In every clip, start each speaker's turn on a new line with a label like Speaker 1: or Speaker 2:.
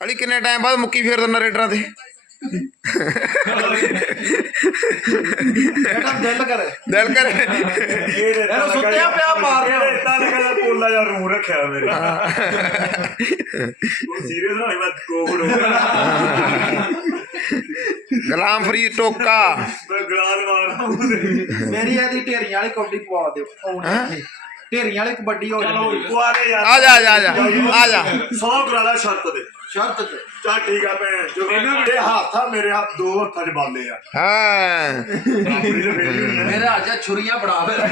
Speaker 1: ਅਲੀ ਕਿੰਨੇ ਟਾਈਮ ਬਾਅਦ ਮੁੱਕੀ ਫੇਰ ਦਿੰਦਾ ਰੇਡਰਾਂ ਤੇ
Speaker 2: ਦਿਲ ਕਰੇ
Speaker 3: ਇਹਨੂੰ
Speaker 2: ਸੁੱਤਿਆ ਪਿਆ ਮਾਰ
Speaker 3: ਇਦਾਂ ਕਹਿੰਦਾ ਪੋਲਾ ਜਿਹਾ ਰੂਹ ਰੱਖਿਆ ਮੇਰਾ ਸੀਰੀਅਸ ਨਾ ਹੋਈ ਮੈਂ ਕੋਵਡ ਹੋ ਗਿਆ
Speaker 1: ਗੁਲਾਮ ਫਰੀ ਟੋਕਾ
Speaker 3: ਮੈਂ ਗਲਾਲ ਮਾਰਦਾ
Speaker 2: ਮੇਰੀ ਇਹਦੀ ਢੇਰੀਆਂ ਵਾਲੀ ਕਬੱਡੀ ਪਵਾ ਦਿਓ ਢੇਰੀਆਂ ਵਾਲੀ ਕਬੱਡੀ ਹੋ ਜਾਣੀ
Speaker 3: ਪੁਆਰੇ ਯਾਰ
Speaker 1: ਆ ਜਾ ਆ ਜਾ ਆ ਜਾ
Speaker 3: 100 ਕਰਾ ਲੈ ਸ਼ਰਤ ਦੇ
Speaker 2: ਸ਼ਰਤ ਤੇ
Speaker 3: ਚੱਲ ਠੀਕ ਆ ਭੈਣ ਜੋ ਇਹ ਹੱਥ ਆ ਮੇਰੇ ਹੱਥ ਦੋ ਹੱਥਾਂ 'ਚ ਬਾਲੇ ਆ
Speaker 1: ਹਾਂ
Speaker 2: ਮੇਰੇ ਆਜਾ ਛੁਰੀਆਂ ਬਣਾ ਦੇ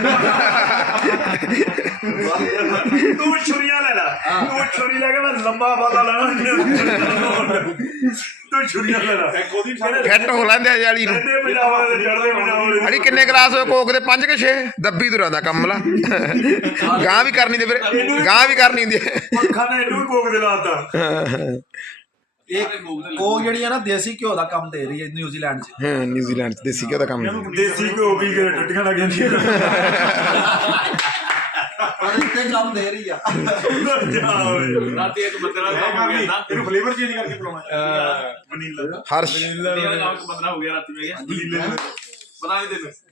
Speaker 3: ਤੂੰ ਛੁਰੀਆਂ ਲੈ ਲੈ ਤੂੰ ਛੁਰੀ ਲੈ ਕੇ ਮੈਂ ਲੰਬਾ ਬਾਲਾ ਲੈਣਾ ਤੂੰ ਛੁਰੀਆਂ ਲੈ ਲੈ
Speaker 1: ਫਿੱਟ ਹੋ ਲੈਂਦੇ ਆ ਅਲੀ ਨੂੰ
Speaker 3: ਚੜਦੇ ਪੰਜਾਬ
Speaker 1: ਅਲੀ ਕਿੰਨੇ ਗਲਾਸ ਹੋਏ ਕੋਕ ਦੇ 5 ਕਿ 6 ਦੱਬੀ ਤੁਰਾਂ ਦਾ ਕੰਮ ਲਾ ਗਾਂ ਵੀ ਕਰਨੀ ਤੇ ਫਿਰ ਗਾਂ ਵੀ ਕਰਨੀ ਹੁੰਦੀ
Speaker 3: ਪੱਖਾ ਨੇ ਇਹਨੂੰ ਵੀ ਕੋਕ ਦੇ ਲਾਤਾ
Speaker 2: ਉਹ ਜਿਹੜੀ ਆ ਨਾ ਦੇਸੀ ਘਿਓ ਦਾ ਕੰਮ ਦੇ ਰਹੀ ਹੈ ਨਿਊਜ਼ੀਲੈਂਡ 'ਚ
Speaker 1: ਹਾਂ ਨਿਊਜ਼ੀਲੈਂਡ ਚ ਦੇਸੀ ਘਿਓ ਦਾ ਕੰਮ
Speaker 3: ਦੇਸੀ ਘਿਓ ਵੀ ਕੇ ਟੱਟੀਆਂ ਲੱਗ ਜਾਂਦੀਆਂ
Speaker 2: ਪਰ ਇੱਥੇ ਕੰਮ ਦੇ ਰਹੀ ਆ
Speaker 4: ਰਾਤੀ ਇੱਕ ਬੰਦਾ ਹੋ ਗਿਆ ਨਾ
Speaker 3: ਇਹਨੂੰ ਫਲੇਵਰ ਚੇਂਜ ਕਰਕੇ ਬਣਾਉਣਾ ਵਨੀਲਾ
Speaker 1: ਹਰਸ਼
Speaker 4: ਕੰਮ ਬੰਦਾ ਹੋ ਗਿਆ ਰਾਤੀ ਮੈਂ ਕਿਹਾ ਬਣਾ ਦੇ ਤੈਨੂੰ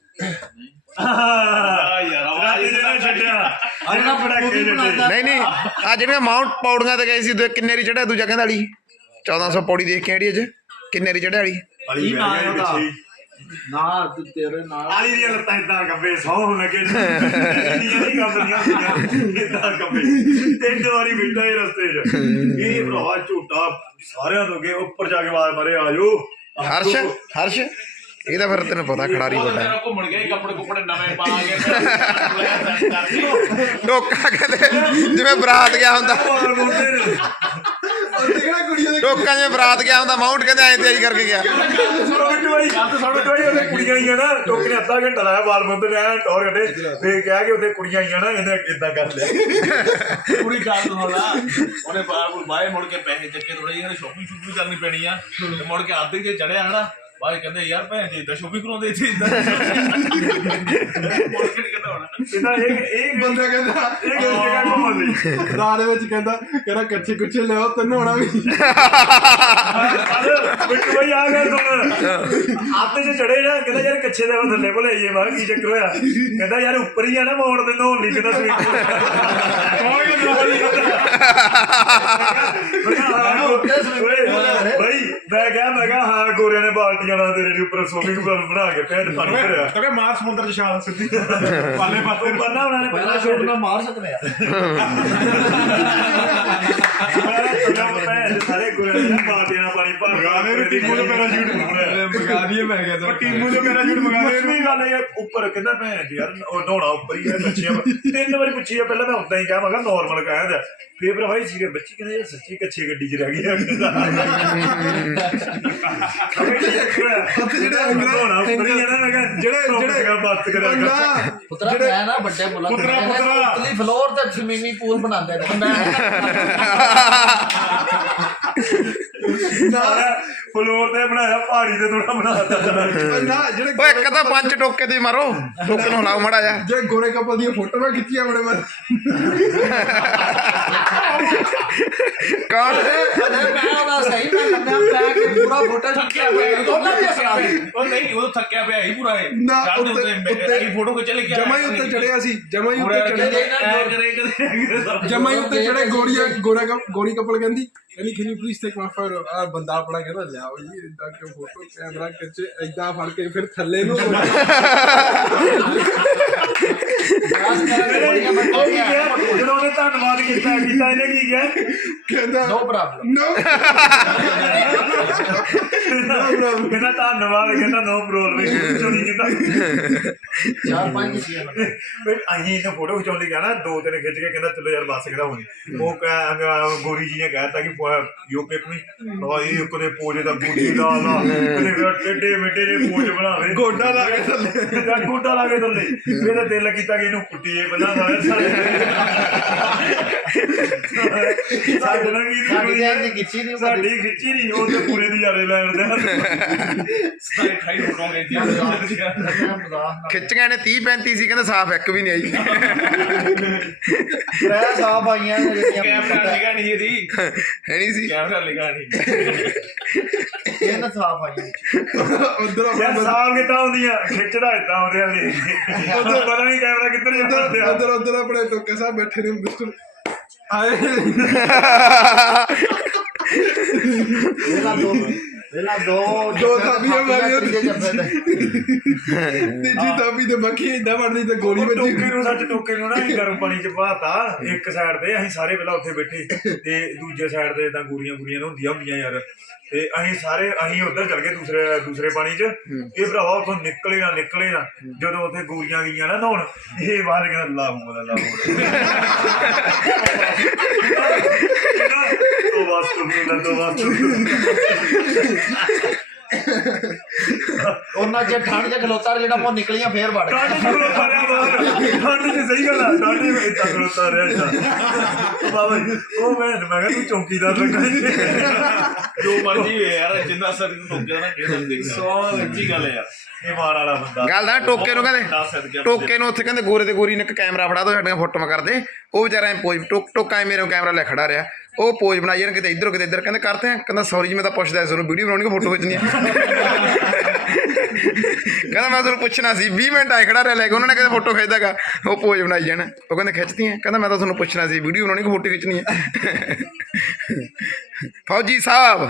Speaker 4: ਯਾਰ
Speaker 3: ਰਾਤੀ ਜਿਹੜਾ ਛੱਡਿਆ ਅੱਜ ਨਾ ਬੜਾ ਕੇ
Speaker 1: ਨਹੀਂ ਨਹੀਂ ਆ ਜਿਹੜੀਆਂ ਮਾਊਂਟ ਪੌੜੀਆਂ ਤੇ ਗਏ ਸੀ ਤੇ ਕਿੰਨੇ ਰੀ ਚੜਿਆ ਦੂਜਾ ਕਹਿੰਦਾ ਅਲੀ 1400 ਪੌੜੀ ਦੇਖ ਕੇ ਆੜੀ ਅੱਜ ਕਿੰਨੇ ਰੀ ਚੜਿਆ ਅਲੀ
Speaker 3: ਅਲੀ
Speaker 2: ਨਾ ਨਾ ਤੇਰੇ ਨਾਲ
Speaker 3: ਆਲੀ ਦੀਆਂ ਲੱਤਾਂ ਇਦਾਂ ਗੱਬੇ ਸੌਂ ਲੱਗੇ ਨਹੀਂ ਕੰਬਦੀਆਂ ਹੁੰਦੀਆਂ ਇਦਾਂ ਗੱਬੇ 3 ਵਾਰੀ ਬੈਠਾ ਇਹ ਰਸਤੇ 'ਚ ਇਹ ਭਰਾਵਾ ਝੂਟਾ ਸਾਰਿਆਂ ਤੋਂ ਅੱਗੇ ਉੱਪਰ ਜਾ ਕੇ ਆਵਾਜ਼ ਮਾਰੇ ਆਜੋ
Speaker 1: ਹਰਸ਼ ਹਰਸ਼ ਇਹਦਾ ਫਿਰ ਤੈਨੂੰ ਪਤਾ ਖਿਡਾਰੀ ਵੱਡਾ
Speaker 4: ਘੁੰਮਣ ਗਏ ਕੱਪੜੇ ਕੁਪੜੇ ਨਵੇਂ ਪਾ ਕੇ
Speaker 1: ਟੋਕਾ ਕਹਿੰਦੇ ਜਿਵੇਂ ਬਰਾਤ ਗਿਆ ਹੁੰਦਾ ਟੋਕਾ ਜਿਵੇਂ ਬਰਾਤ ਗਿਆ ਹੁੰਦਾ ਮਾਊਂਟ ਕਹਿੰਦੇ ਐਂ ਤਿਆਰੀ ਕਰਕੇ ਗਿਆ
Speaker 3: ਉਹਦੇ ਕੁੜੀਆਂ ਆਈਆਂ ਨਾ ਟੋਕੇ ਨੇ ਅੱਧਾ ਘੰਟਾ ਲਾਇਆ ਬਾਲ ਬੰਦੇ ਨੇ ਟੌਰ ਕੱਢੇ ਫੇਰ ਕਿਹਾ ਕਿ ਉਹਦੇ ਕੁੜੀਆਂ ਆਈਆਂ ਨਾ ਇਹਨੇ ਏਦਾਂ ਕਰ ਲਿਆ
Speaker 4: ਪੂਰੀ ਗੱਲ ਹੋਣਾ ਉਹਨੇ ਬਾਹਰ ਮੁੜ ਕੇ ਪੈਸੇ ਚੱਕੇ ਥੋੜੇ ਜਿਹੇ ਸ਼ੋਪਿੰਗ ਕਰਨੀ ਪੈਣੀ ਆ ਤੇ ਮੁੜ ਕੇ ਆਦਿ ਜੇ ਚੜਿਆ ਹਨਾ ਬਾਈ ਕਹਿੰਦੇ ਯਾਰ ਭੈਣ ਜੀ ਇਦਾਂ ਸ਼ੋਪਿੰਗ ਕਰਾਉਂਦੇ ਇੱਥੇ ਇਦਾਂ ਮੁੜ ਕੇ ਨਹੀਂ ਕਹਿੰਦਾ ਹੋਣਾ
Speaker 3: ਇਹਦਾ ਇਹ
Speaker 2: ਬੰਦਾ ਕਹਿੰਦਾ
Speaker 3: ਇਹ ਜਗ੍ਹਾ ਘੁੰਮਣ ਲਈ
Speaker 2: ਰਾਹ ਦੇ ਵਿੱਚ ਕਹਿੰਦਾ ਕੱਚੇ ਕੁੱਚੇ ਲਿਆਓ ਤੈਨੂੰ ਹੋਣਾ ਵੀ
Speaker 3: ਬਿੱਟੂ ਭਾਈ ਆ ਗਿਆ ਸੁਣ ਆਤੇ ਚ ਚੜੇ ਨਾ ਕਹਿੰਦਾ ਯਾਰ ਕੱਚੇ ਦੇ ਥੱਲੇ ਭੁੱਲ ਆਈਏ ਮੈਂ ਕੀ ਚੱਕਰ ਹੋਇਆ ਕਹਿੰਦਾ ਯਾਰ ਉੱਪਰ ਹੀ ਆ ਨਾ ਮੋੜ ਦੇ ਨਹਾਉਣ ਨਹੀਂ ਕਹਿੰਦਾ ਮੈਂ ਕਿਹਾ ਹਾਂ ਗੋਰਿਆਂ ਨੇ ਬਾਲਟੀਆਂ ਨਾਲ ਤੇਰੇ ਉੱਪਰ ਸੋਮਿੰਗ ਬਣਾ ਕੇ ਭੈਣ ਪਾਣੀ ਭਰਿਆ
Speaker 5: ਕਹਿੰਦਾ ਮਾਰ ਸਮੁੰਦਰ ਚ ਛਾਲ ਸਿੱਧੀ ਪਾਲੇ ਪਾਸੇ
Speaker 3: ਬੰਨਾ ਉਹਨਾਂ ਨੇ
Speaker 2: ਪਹਿਲਾਂ ਸ਼ੋਟ ਨਾਲ ਮਾਰ ਸਕਦੇ ਆ
Speaker 3: ਭੈਣ ਸਾਰੇ ਗੋਰਿਆਂ ਨੇ ਬਾਲਟੀਆਂ ਨਾਲ ਪਾਣੀ ਭਰ
Speaker 5: ਮਗਾਨੇ ਵੀ ਟੀਮੂ ਦੇ ਪੈਰਾਸ਼ੂਟ
Speaker 2: ਮਗਾ ਦਈਏ ਮੈਂ ਕਹਿੰਦਾ
Speaker 5: ਟੀਮੂ ਦੇ ਪੈਰਾਸ਼ੂਟ ਮਗਾਨੇ
Speaker 3: ਇਹ ਗੱਲ ਇਹ ਉੱਪਰ ਕਹਿੰਦਾ ਭੈਣ ਜੀ ਯਾਰ ਉਹ ਨਹਾਉਣਾ ਉੱਪਰ ਹੀ ਹੈ ਬੱਚੀਆਂ 3 ਵਾਰੀ ਪੁੱਛੀ ਆ ਪਹਿਲਾਂ ਮੈਂ ਉਦਾਂ ਹੀ ਕਿਹਾ ਮੈਂ ਕਿਹਾ ਨੋਰਮਲ ਕਹਿੰਦਾ ਫੇਰ ਭਰਾ ਭਾਈ ਸੀਰੇ ਬੱਚੀ ਕਹਿੰਦੇ ਯਾਰ ਸੱਚੀ ਕੱਚੇ ਗੱਡੀ 'ਚ ਰਹਿ ਗਈ
Speaker 2: ਪੁੱਤਰਾ ਮੈਂ ਨਾ ਵੱਡੇ ਮੁੱਲਾ ਉਤਲੀ ਫਲੋਰ ਤੇ ਸਵਿਮਿੰਗ ਪੂਲ ਬਣਾਉਂਦੇ ਨੇ
Speaker 3: ਫਲੋਰ ਤੇ ਬਣਾਇਆ ਪਹਾੜੀ ਤੇ ਥੋੜਾ ਬਣਾਤਾ
Speaker 1: ਓਏ ਇੱਕ ਤਾਂ 5 ਟੋਕੇ ਦੀ ਮਾਰੋ ਟੋਕੇ ਨੂੰ ਲਾਓ ਮੜਾ ਜਾ
Speaker 2: ਜੇ ਗੋਰੇ ਕਪਲ ਦੀਆਂ ਫੋਟੋਆਂ ਖਿੱਚੀਆਂ ਬੜੇ ਮੈਂ
Speaker 1: ਕੌਣ
Speaker 2: ਮੈਂ ਉਹਦਾ ਸਹੀ ਮੈਂ ਲੰਮਿਆ ਪੈ ਕੇ ਪੂਰਾ ਫੋਟੋ ਖਿੱਚਿਆ ਉਹਨਾਂ ਦੀ ਸੁਣਾ ਦੀ
Speaker 4: ਉਹ ਨਹੀਂ ਉਹ ਥੱਕਿਆ ਪਿਆ ਹੀ ਪੂਰਾ ਇਹ
Speaker 5: ਨਾ,
Speaker 4: ਚੜ੍ਹ ਦੇ
Speaker 5: ਉੱਤੇ
Speaker 4: ਉੱਤੇ ਫੋਟੋ ਖਿੱਚ ਲੈ ਕੇ
Speaker 5: ਜਮਾ ਹੀ ਉੱਤੇ ਚੜਿਆ ਸੀ ਜਮਾ ਹੀ ਉੱਤੇ ਚੜਿਆ ਜਮਾ ਹੀ ਉੱਤੇ ਚੜੇ ਗੋਰੀ ਕਪਲ ਕਹਿੰਦੀ can you please take my photo ਆ ਬੰਦਾ ਆਪਣਾ ਕਹਿੰਦਾ ਲਿਆਓ ਜੀ ਇਦਾਂ ਕਿ ਫੋਟੋ ਕੈਮਰਾ ਖਿੱਚ ਇਦਾਂ ਫੜ ਕੇ ਫਿਰ ਥੱਲੇ ਨੂੰ
Speaker 3: ਜਦੋਂ ਉਹਨੇ ਧੰਨਵਾਦ ਕੀਤਾ ਇਹਨੇ ਕੀ ਕਿਹਾ
Speaker 5: ਕਹਿੰਦਾ
Speaker 2: ਨੋ ਪ੍ਰੋਬਲਮ
Speaker 5: ਨੋ
Speaker 3: ਕਹਿੰਦਾ ਧੰਨਵਾਦ ਕਹਿੰਦਾ ਨੋ ਪ੍ਰੋਬਲਮ ਚੋਣੀ ਕਹਿੰਦਾ
Speaker 2: 4-5 ਖਿੱਚੀਆਂ
Speaker 3: ਫਿਰ ਅਸੀਂ ਇਹਨੂੰ ਫੋਟੋ ਖਿਚਾਉਣ ਲਈ ਗਿਆ ਨਾ 2-3 ਖਿੱਚ ਕੇ ਕਹਿੰਦਾ ਚਲੋ ਯਾਰ ਬੱਸ ਕਿਹਦਾ ਹੋਣੀ ਉਹ ਗੋਰੀ ਜੀ ਨੇ ਕਹਿਤਾ ਕਿ ਯੂ ਪਿਕ ਮੀ ਇਹ ਕਦੇ ਪੋਜੇ ਦਾ ਗੁੱਡੀ ਲਾ ਕਦੇ ਟੇਡੇ ਮਿੱਟੇ ਦੇ ਪੋਜ ਬਣਾਵੇ
Speaker 5: ਗੋਡਾ ਲਾ ਕੇ ਥੱਲੇ
Speaker 3: ਗੋਡਾ ਲਾ ਕੇ ਥੱਲੇ ਮੇਰਾ ਦਿਲ ਕੀਤਾ ਕਿ ਇਹਨੂੰ ਕੁੱਟੀਏ ਪਹਿਲਾਂ ਸਾਡੇ ਨਾਲ
Speaker 2: ਸਾਡੀ ਖਿੱਚੀ ਨਹੀਂ
Speaker 3: ਸਾਡੀ ਖਿੱਚੀ ਨਹੀਂ ਉਹ ਤੇ ਪੂਰੇ ਨਜ਼ਾਰੇ ਲੈਣ ਦੇ
Speaker 4: ਖਾਈ ਫੋਟੋਗੇ ਜੀ
Speaker 1: ਖਿੱਚੀਆਂ ਨੇ 30-35 ਸੀ ਕਹਿੰਦਾ ਸਾਫ ਇੱਕ ਵੀ ਨਹੀਂ ਆਈ
Speaker 2: ਰਹਿ ਸਾਫ ਆਈਆਂ
Speaker 4: ਕੈਮਰਾ ਨਿਗਾ ਨਹੀਂ ਇਹਦੀ
Speaker 1: ਨਹੀਂ ਸੀ
Speaker 4: ਕੈਮਰਾ ਲਗਾ ਨਹੀਂ
Speaker 2: ਇਹ ਨਾ ਸਾਫ ਆਈ
Speaker 5: ਉਧਰ
Speaker 3: ਯਾਰ ਸਾਫ ਕਿੱਦਾਂ ਹੁੰਦੀਆਂ ਖਿੱਚਦਾ ਇਦਾਂ ਉਹਦੇ ਵਾਲੀ ਉਧਰ ਪਤਾ ਨਹੀਂ ਕੈਮਰਾ ਕਿੱਧਰ ਜਾਂਦਾ
Speaker 5: ਉਧਰ ਆਪਣੇ ਟੋਕੇ ਸਾਹਿਬ ਬੈਠੇ ਨੇ ਮਿਸਟਰ ਆਏ
Speaker 2: ਪਹਿਲਾਂ ਦੋ
Speaker 5: ਥਾਪੀਆਂ ਮਾਰੀਆਂ
Speaker 2: ਤੀਜੇ ਜੱਫੇ ਤੇ
Speaker 5: ਤੀਜੀ ਥਾਪੀ ਤੇ ਮੱਖੀ ਏਦਾਂ ਵੜਦੀ ਤੇ ਗੋਲੀ ਵੱਜੀ
Speaker 3: ਟੋਕੇ ਨੂੰ ਸੱਚ ਟੋਕੇ ਨੂੰ ਨਾ ਅਸੀਂ ਗਰਮ ਪਾਣੀ ਚ ਪਾਤਾ ਇੱਕ ਸਾਈਡ ਤੇ ਅਸੀਂ ਸਾਰੇ ਪਹਿਲਾਂ ਉੱਥੇ ਬੈਠੇ ਤੇ ਦੂਜੇ ਸਾਈਡ ਤੇ ਏਦਾਂ ਗੋਲੀਆਂ ਹੁੰਦੀਆਂ ਯਾਰ ਤੇ ਅਸੀਂ ਉੱਧਰ ਚਲ ਗਏ ਦੂਸਰੇ ਪਾਣੀ ਚ ਇਹ ਭਰਾਵਾ ਉੱਥੋਂ ਨਿਕਲੇ ਨਾ ਜਦੋਂ ਉੱਥੇ ਗੋਲੀਆਂ ਗਈਆਂ ਨਾ ਨਹਾਉਣ ਇਹ ਬਾਹਰ ਕਹਿੰਦਾ ਲਾਹੂ
Speaker 2: ਉਹਨਾਂ ਚ ਠੰਡ ਚ ਖਲੋਤਾ ਜਿਹੜਾ ਉਹ ਨਿਕਲੀਆਂ ਫੇਰ ਵੜ
Speaker 3: ਠੰਡ ਚ ਸਹੀ ਗੱਲ ਆ ਠੰਡ ਚ ਏਦਾਂ ਖਲੋਤਾ ਰਿਹਾ ਬਾਬਾ ਉਹ ਮੈਂ ਕਿਹਾ ਤੂੰ ਚੌਂਕੀਦਾਰ ਲੱਗਾ
Speaker 4: ਜੋ ਮਰਜੀ ਵੇ ਯਾਰ ਜਿੰਨਾ ਸਰ ਨੂੰ ਟੋਕੇ ਨਾ ਕਿਹੜਾ ਦੇਖ ਸੱਚੀ ਗੱਲ ਹੈ ਯਾਰ
Speaker 3: ਇਹ ਮਾਰ ਵਾਲਾ ਬੰਦਾ
Speaker 1: ਗੱਲ ਦਾ ਟੋਕੇ ਨੂੰ ਕਹਿੰਦੇ ਟੋਕੇ ਨੂੰ ਉੱਥੇ ਕਹਿੰਦੇ ਗੋਰੇ ਤੇ ਗੋਰੀ ਨੇ ਇੱਕ ਕੈਮਰਾ ਫੜਾ ਦੋ ਸਾਡੀਆਂ ਫੋਟੋਆਂ ਕਰਦੇ ਉਹ ਵਿਚਾਰਾ ਪੋਜ ਟੋਕਾ ਮੇਰੇ ਕੈਮਰਾ ਲੈ ਖੜਾ ਰਿਹਾ ਉਹ ਪੋਜ ਬਣਾਈ ਜਾਣ ਕਿਤੇ ਇੱਧਰ ਕਹਿੰਦੇ ਕਰਤੇ ਕਹਿੰਦਾ ਸੌਰੀ ਜੀ ਮੈਂ ਤਾਂ ਪੁੱਛਦਾ ਤੁਹਾਨੂੰ ਵੀਡੀਓ ਬਣਾਉਣੀ ਕਿ ਫੋਟੋ ਖਿੱਚਣੀ ਕਹਿੰਦਾ ਮੈਂ ਤੁਹਾਨੂੰ ਪੁੱਛਣਾ ਸੀ 20 ਮਿੰਟ ਆਏ ਖੜਾ ਰਿਹਾ ਲੈ ਕੇ ਉਹਨਾਂ ਨੇ ਕਹਿੰਦੇ ਫੋਟੋ ਖਿੱਚਦਾਗਾ ਉਹ ਪੋਜ ਬਣਾਈ ਜਾਣ ਉਹ ਕਹਿੰਦੇ ਖਿੱਚਦੀਆਂ ਕਹਿੰਦਾ ਮੈਂ ਤਾਂ ਤੁਹਾਨੂੰ ਪੁੱਛਣਾ ਸੀ ਵੀਡੀਓ ਬਣਾਉਣੀ ਕਿ ਫੋਟੋ ਖਿੱਚਣੀ ਹੈ ਫੌਜੀ ਸਾਹਿਬ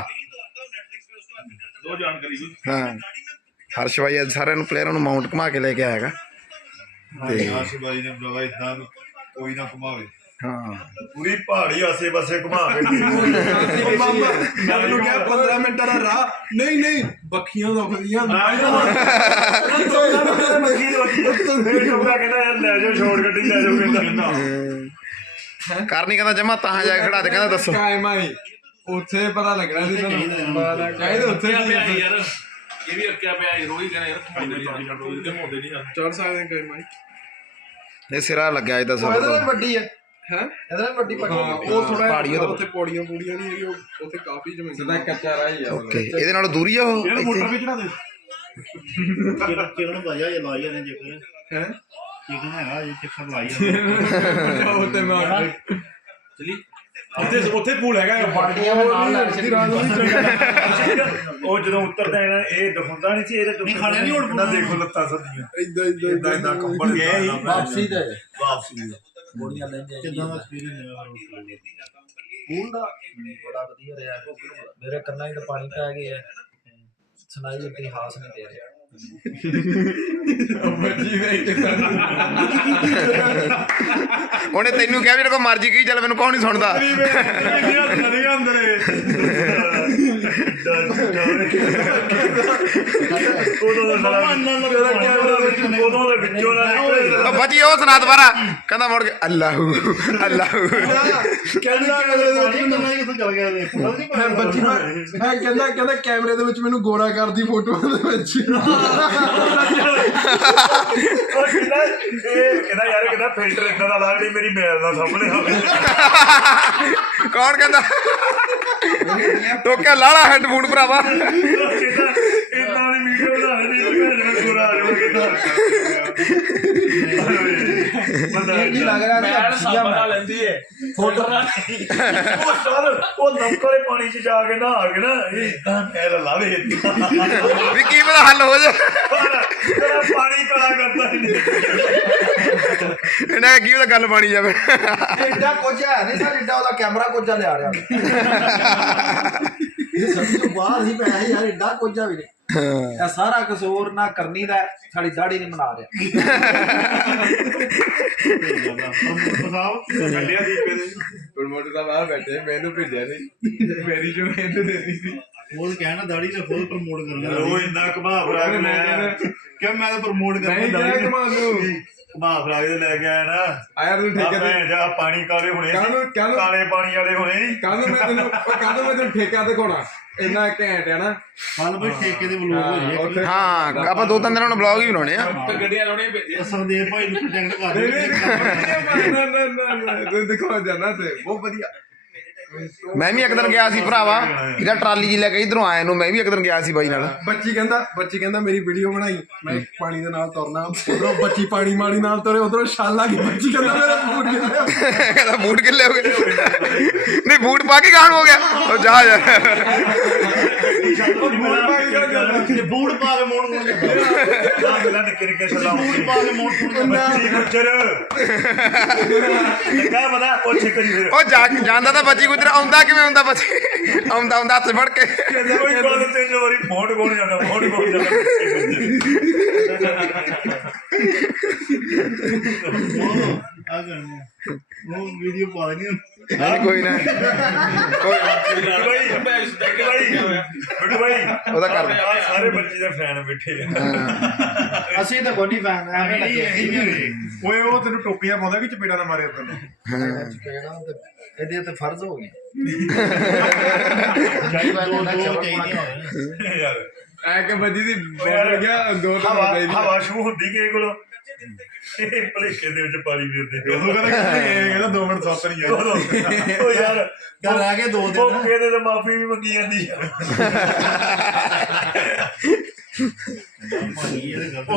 Speaker 4: ਦੋ ਜਾਣਕਾਰੀ ਸੀ
Speaker 1: ਹਾਂ ਹਰਸ਼ ਭਾਈ ਅੱਜ ਸਾਰਿਆਂ ਨੂੰ ਪਲੇਅਰਾਂ ਨੂੰ ਮਾਊਂਟ ਘੁਮਾ ਕੇ ਲੈ ਕੇ ਆਏਗਾ
Speaker 3: ਤੇ ਆਸ਼ੀਬਾਈ ਨੇ ਬਰਾਵਾ ਇਦਾਂ ਕੋਈ ਨਾ ਘੁਮਾਵੇ
Speaker 1: ਹਾਂ
Speaker 3: ਪੂਰੀ ਪਹਾੜੀ ਆਸੇ ਪਾਸੇ ਘੁਮਾ ਕੇ
Speaker 5: ਮੈਨੂੰ ਕਿਹਾ 15 ਮਿੰਟਾਂ ਦਾ ਰਾਹ ਨਹੀਂ ਬੱਖੀਆਂ ਦੁਖਦੀਆਂ
Speaker 3: ਕਹਿੰਦਾ ਯਾਰ ਲੈ ਜਾਓ ਛੋੜ ਗੱਡੀ ਲੈ ਜਾਓ ਕਹਿੰਦਾ
Speaker 1: ਕਰਨੀ ਕਹਿੰਦਾ ਜਮਾ ਤਾਂ ਜਾ ਕੇ ਖੜਾ ਦੇ ਕਹਿੰਦਾ ਦੱਸੋ
Speaker 5: ਕਾਇਮ ਆਈ ਉੱਥੇ ਪਤਾ ਲੱਗਣਾ ਸੀ ਤੁਹਾਨੂੰ ਚਾਹੀਦਾ ਉੱਥੇ
Speaker 4: ਪਿਆ ਯਾਰ ਇਹ ਵੀ ਅੱਕਿਆ ਪਿਆ ਰੋਈ ਕਹਿੰਦਾ ਯਾਰ ਰੋਈ ਤੇ ਹੁੰਦੇ ਨਹੀਂ
Speaker 5: ਚੜ ਸਕਦੇ ਕਾਇਮ ਆਈ
Speaker 1: ਇਹ ਸਿਰਾ ਲੱਗਿਆ ਇਹਦਾ ਸਭ
Speaker 2: ਇਹਦੇ
Speaker 1: ਤੋਂ
Speaker 2: ਨਾਲ ਵੱਡੀ ਹੈ
Speaker 5: ਹੈ
Speaker 2: ਇਹਦੇ ਨਾਲ ਵੱਡੀ ਪੱਕੀ
Speaker 5: ਉਹ ਥੋੜਾ
Speaker 1: ਪਹਾੜੀਆਂ ਤੋਂ
Speaker 5: ਉੱਥੇ ਪੌੜੀਆਂ ਨਹੀਂ ਹੈਗੀ ਉੱਥੇ ਕਾਫੀ ਜ਼ਮੀਨ ਸਦਾ ਕੱਚਾ ਰਾਹੀ ਆ
Speaker 1: ਓਕੇ ਇਹਦੇ ਨਾਲ ਦੂਰੀ ਆ ਉਹ
Speaker 3: ਮੋਟਰ ਵੀ ਚੜਾ ਦੇ
Speaker 6: ਕਿਹਨੂੰ ਭਾਜਾ ਇਹ ਲਾਈ ਜਾਂਦੇ ਜੇ
Speaker 5: ਹੈ
Speaker 6: ਕਿਹਨੂੰ ਹੈਗਾ ਇਹ ਚੱਕਰ ਲਾਈ
Speaker 5: ਉੱਥੇ ਮੈਂ
Speaker 4: ਚਲੀ
Speaker 3: ਉੱਥੇ ਪੂਲ ਹੈਗਾ
Speaker 2: ਬਾਲਟੀਆਂ ਨਾਲ ਲੈ ਕੇ
Speaker 3: ਉਹ ਜਦੋਂ ਉਤਰਦਾ ਇਹਨਾਂ ਇਹ ਦਿਖਾਉਂਦਾ ਨਹੀਂ ਸੀ ਇਹਦੇ
Speaker 6: ਨਹੀਂ ਖਾਣਿਆ ਨਹੀਂ ਹੁਣ
Speaker 3: ਦੇਖੋ ਲੱਤਾਂ ਸੱਦੀਆਂ
Speaker 5: ਇਦਾਂ
Speaker 3: ਇਦਾਂ ਕੰਬਲ ਗਿਆ ਹੀ
Speaker 2: ਵਾਪਸੀ ਤੇ
Speaker 6: ਵਾਪਸੀ
Speaker 2: ਗੋਲੀਆਂ ਲੈਂਦੇ
Speaker 6: ਕਿਦਾਂ ਦਾ ਐਕਸਪੀਰੀਅੰਸ
Speaker 2: ਸਕੂਲ ਦਾ ਬੜਾ ਵਧੀਆ ਰਿਹਾ ਮੇਰੇ ਕੰਨਾਂ 'ਚ ਤਾਂ ਪਾਣੀ ਪੈ ਗਿਆ ਸੁਣਾਈ ਇਤਿਹਾਸ ਨਹੀਂ ਦੇ ਰਿਹਾ
Speaker 1: ਉਹਨੇ ਤੈਨੂੰ ਕਿਹਾ ਵੀ ਇਹਦੇ ਕੋਲ ਮਰਜੀ ਕੀ ਚੱਲ ਮੈਨੂੰ ਕੌਣ ਨਹੀਂ ਸੁਣਦਾ
Speaker 3: ਉਦੋਂ ਦੇ ਵਿੱਚੋਂ ਨਾ ਨਿਕਲੇ
Speaker 1: ਬਾਜੀ ਉਹ ਸੁਣਾ ਦੁਬਾਰਾ ਕਹਿੰਦਾ ਮੁੜ ਕੇ ਅੱਲਾਹੂ
Speaker 5: ਕਹਿੰਦਾ ਕੈਮਰੇ ਦੇ ਵਿੱਚ ਮੈਨੂੰ ਗੋਰਾ ਕਰਦੀ ਫੋਟੋਆਂ ਦੇ ਵਿੱਚ
Speaker 3: ਉਹ ਕਹਿੰਦਾ ਯਾਰ ਕਹਿੰਦਾ ਫਿਲਟਰ ਇਦਾਂ ਦਾ ਲਾ ਜਿਹੜੀ ਮੇਰੀ ਮੈਲ ਦਾ ਸਾਹਮਣੇ ਆਵੇ
Speaker 1: ਕੌਣ ਕਹਿੰਦਾ ਟੋਕਿਆ ਲਾਲਾ ਹੈਡਫੋਨ ਭਰਾਵਾ
Speaker 3: ਇਦਾਂ ਦੀ ਵੀਡੀਓ ਬਣਾ ਨਹੀਂ ਜਿਵੇਂ ਗੋਰਾ ਆ ਜਾਵੇ ਬੰਦਾ
Speaker 2: ਇਹ ਕੀ ਲੱਗ ਰਿਹਾ
Speaker 4: ਮੈਂ
Speaker 2: ਸੀ
Speaker 4: ਸਾਬਾ ਨਾਲ ਲੈਂਦੀ ਏ ਫੋਟੋ ਨਾਲ
Speaker 3: ਉਹ ਨਮਕਲੇ ਪਾਣੀ 'ਚ ਜਾ ਕੇ ਨਹਾ ਕੇ ਨਾ ਇਹ ਇਦਾਂ ਮੈਲ ਲਾਵੇ
Speaker 1: ਵੀ ਕੀ ਪਤਾ ਹੱਲ ਹੋ ਜਾ
Speaker 3: ਤੇਰਾ ਪਾਣੀ ਕਾਲਾ ਕਰਦਾ ਨਹੀਂ
Speaker 1: ਇਹਨਾਂ ਕੀ ਉਹਦਾ ਗੱਲ ਬਣੀ ਜਾਵੇ
Speaker 2: ਐਡਾ ਕੁਝ ਹੈ ਨਹੀਂ ਸਰ ਐਡਾ ਉਹਦਾ ਕੈਮਰਾ ਕੁਝ ਲਿਆ ਰਿਹਾ ਇਹ ਸਭ ਤੋਂ ਬਾਹਰ ਹੀ ਪਿਆ ਯਾਰ ਐਡਾ ਕੁਝ ਵੀ ਨਹੀਂ ਇਹ ਸਾਰਾ ਕਸੂਰ ਨਾ ਕਰਨੀ ਦਾ ਸਾਡੀ ਦਾੜੀ ਨਹੀਂ ਬਣਾ ਰਿਹਾ
Speaker 3: ਗੱਡੀਆਂ ਦੀ
Speaker 5: ਪ੍ਰਮੋਟਰ ਦਾ ਬਾਹਰ ਬੈਠੇ ਮੈਨੂੰ ਭੇਜਿਆ ਨਹੀਂ ਮੇਰੀ ਜੋ ਇਹਨੂੰ ਦੇਣੀ ਸੀ
Speaker 6: ਉਹ ਕਹਿਣਾ ਦਾੜੀ ਤੇ ਫੁੱਲ ਪ੍ਰਮੋਟ ਕਰਨਾ
Speaker 3: ਉਹ ਇੰਨਾ ਘੁਮਾ ਫਰਾ ਕੇ ਲੈ
Speaker 6: ਕਿ ਮੈਂ ਤਾਂ ਪ੍ਰਮੋਟ ਕਰਨਾ
Speaker 5: ਨਹੀਂ
Speaker 6: ਦਾੜੀ
Speaker 5: ਕਿਹਾ ਕਮਾਲੂ
Speaker 3: ਘੁਮਾ ਫਰਾ ਕੇ ਲੈ ਕੇ ਆਇਆ ਨਾ
Speaker 5: ਆਇਆ ਤੂੰ ਠੇਕੇ ਤੇ
Speaker 3: ਜਾ ਪਾਣੀ ਕਾਲੇ ਹੋਣੇ
Speaker 5: ਕਾਹਨੂੰ-
Speaker 3: ਕਾਲੇ ਪਾਣੀ ਵਾਲੇ ਹੋਣੇ
Speaker 5: ਕੱਲ ਨੂੰ ਮੈਂ ਤੈਨੂੰ ਠੇਕਾ ਦਿਖਾਉਣਾ ਇੰਨਾ ਘੈਂਟ ਹੈ ਨਾ
Speaker 6: ਕੱਲ ਬਈ ਠੇਕੇ ਦੇ ਬਲੌਗ ਹੋ ਜੇ
Speaker 5: ਉੱਥੇ
Speaker 1: ਹਾਂ ਆਪਾਂ 2-3 ਦਿਨਾਂ ਨੂੰ ਬਲੌਗ ਹੀ ਬਣਾਉਣੇ ਆ
Speaker 4: ਤੇ ਗੱਡੀਆਂ ਲਾਉਣੀਆਂ ਪੈਂਦੀਆਂ
Speaker 6: ਸੰਦੀਪ ਭਾਈ ਨੂੰ ਪ੍ਰੋਟੈਕਟ ਕਰ
Speaker 5: ਨਹੀਂ
Speaker 6: ਦੇ
Speaker 5: ਨਹੀਂ ਤੂੰ ਦਿਖਾ ਜਾਣਾ ਤੇ ਬਹੁਤ ਵਧੀਆ
Speaker 1: ਮੈਂ ਵੀ ਇੱਕ ਦਿਨ ਗਿਆ ਸੀ ਭਰਾਵਾ, ਇਹਦਾ ਟਰਾਲੀ ਜੀ ਲੈ ਕੇ ਇਧਰੋਂ ਆਇਆ ਨੂੰ, ਮੈਂ ਵੀ ਇੱਕ ਦਿਨ ਗਿਆ ਸੀ ਬਾਈ ਨਾਲ।
Speaker 5: ਬੱਚੀ ਕਹਿੰਦਾ ਮੇਰੀ ਵੀਡੀਓ ਬਣਾਈ, ਮੈਂ ਪਾਣੀ ਦੇ ਨਾਲ ਤੁਰਨਾ, ਉਧਰੋਂ ਬੱਚੀ ਪਾਣੀ ਮਾੜੀ ਨਾਲ ਤੁਰੇ, ਉਧਰੋਂ ਛਾਲ ਆ ਗਈ, ਬੱਚੀ ਕਹਿੰਦਾ ਮੇਰਾ ਬੂਟ ਗਿੱਲੇ ਹੋ ਗਏ।
Speaker 1: ਕਹਿੰਦਾ ਬੂਟ ਗਿੱਲੇ ਹੋ ਗਏ। ਨਹੀਂ ਬੂਟ ਪਾ ਕੇ ਗਾਣ ਹੋ ਗਿਆ ਉਹ, ਜਾ ਯਾਰ
Speaker 6: ਬੂਟ ਪਾ ਕੇ ਮੋੜ
Speaker 3: ਨਿੱਕੇ ਨਿੱਕੇ ਛੱਲਾ
Speaker 6: ਬੂਟ ਪਾ ਕੇ ਮੋੜ
Speaker 3: ਬੱਚੀ ਗੁੱਜਰ ਲੱਗਾ ਪਤਾ ਪੁੱਛ ਕਰੀ ਫਿਰ
Speaker 1: ਉਹ ਜਾਂਦਾ ਤਾਂ ਬੱਚੀ ਗੁਜਰ, ਆਉਂਦਾ ਕਿਵੇਂ ਹੁੰਦਾ ਬੱਚੀ, ਆਉਂਦਾ ਹੱਥ ਫੜ ਕੇ।
Speaker 3: ਕੋਈ ਗੱਲ ਤਿੰਨ ਵਾਰੀ ਫੋਨ ਕੋਣ ਜਾਂਦਾ, ਫੋਨ ਕੋਣ ਜਾਂਦਾ
Speaker 6: ਆ ਕਰਨੀ ਉਹ ਵੀਡੀਓ ਪਾ ਦੇਣੀ
Speaker 1: ਨਹੀਂ ਕੋਈ ਨਾ, ਕੋਈ
Speaker 3: ਬਿੱਟੂ ਭਾਈ
Speaker 1: ਉਹਦਾ ਕਰ
Speaker 3: ਆਹ ਸਾਰੇ ਬੱਚੇ ਦਾ ਫੈਨ ਬੈਠੇ ਆ।
Speaker 2: ਅਸੀਂ ਤਾਂ ਕੋਈ ਨਹੀਂ ਫੈਨ ਐਵੇਂ ਲੱਗੇ
Speaker 3: ਓਏ ਉਹ ਤੈਨੂੰ ਟੋਪੀਆਂ ਪਾਉਂਦਾ ਕਿ ਚਪੇੜਾ ਨਾ ਮਾਰੇ ਤੈਨੂੰ।
Speaker 2: ਇਹਦੇ ਤੇ ਫਰਜ਼ ਹੋ ਗਏ
Speaker 3: ਯਾਰ
Speaker 5: ਐ ਕਿ ਬੱਜੀ ਦੀ ਬੈਠ ਗਿਆ ਦੋ ਤਾਂ
Speaker 3: ਹਵਾ
Speaker 5: ਪਤਾ ਹੀ ਨਹੀਂ।
Speaker 3: ਹਵਾ ਸ਼ੂ ਹੁੰਦੀ ਕਿਸੇ ਕੋਲੋਂ, ਇਹ ਭਲੇਖੇ ਦੇ ਵਿੱਚ ਪਾਣੀ ਵੀਰਦੇ
Speaker 5: ਉਹ ਕਹਿੰਦਾ 2 ਮਿੰਟ ਸੌਤ ਨਹੀਂ ਆ।
Speaker 3: ਉਹ ਯਾਰ
Speaker 6: ਘਰ ਆ ਕੇ 2 ਦਿਨ
Speaker 3: ਮੌਕੇ ਤੇ ਮਾਫੀ ਵੀ ਮੰਗੀ ਜਾਂਦੀ ਆ।